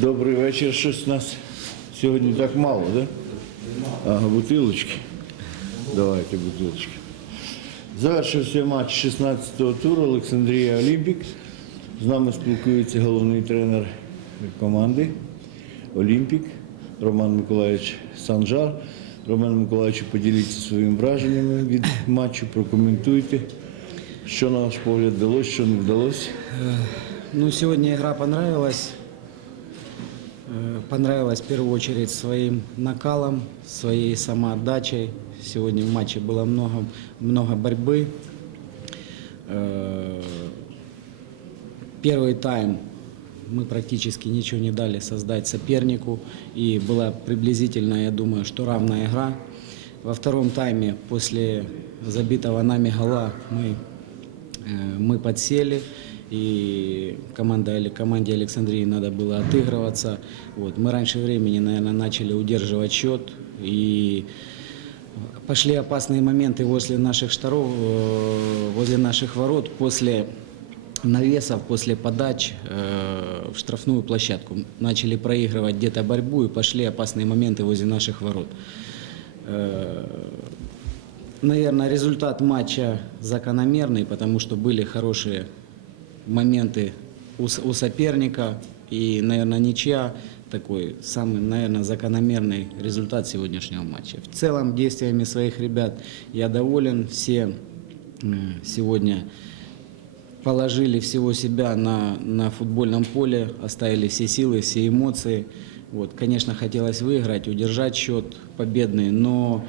Добрий вечір. Щось нас сьогодні так мало, да? Ага, бутилочки. Давайте бутилочки. Завершився матч 16-го туру Олександрія Олімпік. З нами спілкується головний тренер команди Олімпік Роман Миколаївич Санжар. Роман Миколаївич, поділіться своїми враженнями від матчу, прокоментуйте, що на ваш погляд вдалося, що не вдалося. Ну, сегодня игра понравилась. Э, Понравилась в первую очередь своим накалом, своей самоотдачей. Сегодня в матче было много, много борьбы. Э, Первый тайм мы практически ничего не дали создать сопернику. И была приблизительно, я думаю, что равная игра. Во втором тайме после забитого нами гола мы Э, мы подсели, и команда, команде Александрии надо было отыгрываться. Вот. Мы раньше времени, наверное, начали удерживать счет, и пошли опасные моменты возле наших шторов, э, возле наших ворот, после навесов, после подач э, в штрафную площадку. Начали проигрывать где-то борьбу, и пошли опасные моменты возле наших ворот. Э, Наверное, результат матча закономерный, потому что были хорошие моменты у, соперника. И, наверное, ничья такой самый, наверное, закономерный результат сегодняшнего матча. В целом, действиями своих ребят я доволен. Все сегодня положили всего себя на, на футбольном поле, оставили все силы, все эмоции. Вот, конечно, хотелось выиграть, удержать счет победный, но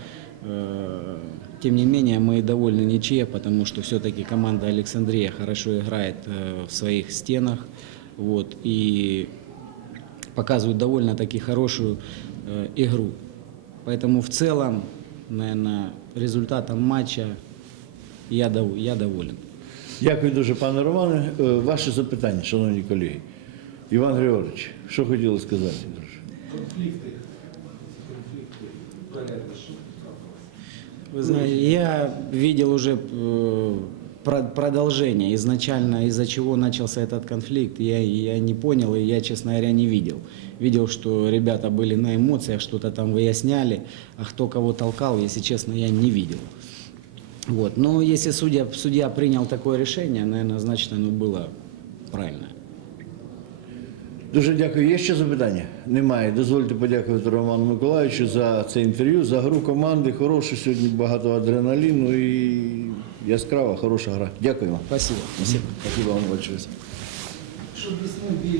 тем не менее мы довольны ничьей, потому что все-таки команда Александрия хорошо играет э, в своих стенах вот, и показывают довольно-таки хорошую э, игру. Поэтому в целом, наверное, результатом матча я, дов- я доволен. Дякую дуже, пане Романе. Е, Ваше запитання, шановні колеги. Іван Григорович, що хотіли сказати, друже? Вы знаете, я видел уже э, про- продолжение. Изначально из-за чего начался этот конфликт, я, я не понял, и я, честно говоря, не видел. Видел, что ребята были на эмоциях, что-то там выясняли, а кто кого толкал, если честно, я не видел. Вот. Но если судья, судья принял такое решение, наверное, значит, оно было правильно. Дуже дякую. Є ще запитання? Немає. Дозвольте подякувати Роману Миколаївичу за це інтерв'ю, за гру команди. Хорошу сьогодні багато адреналіну і яскрава, хороша гра. Дякую вам. Спасибо. Спасибо. Вам большое.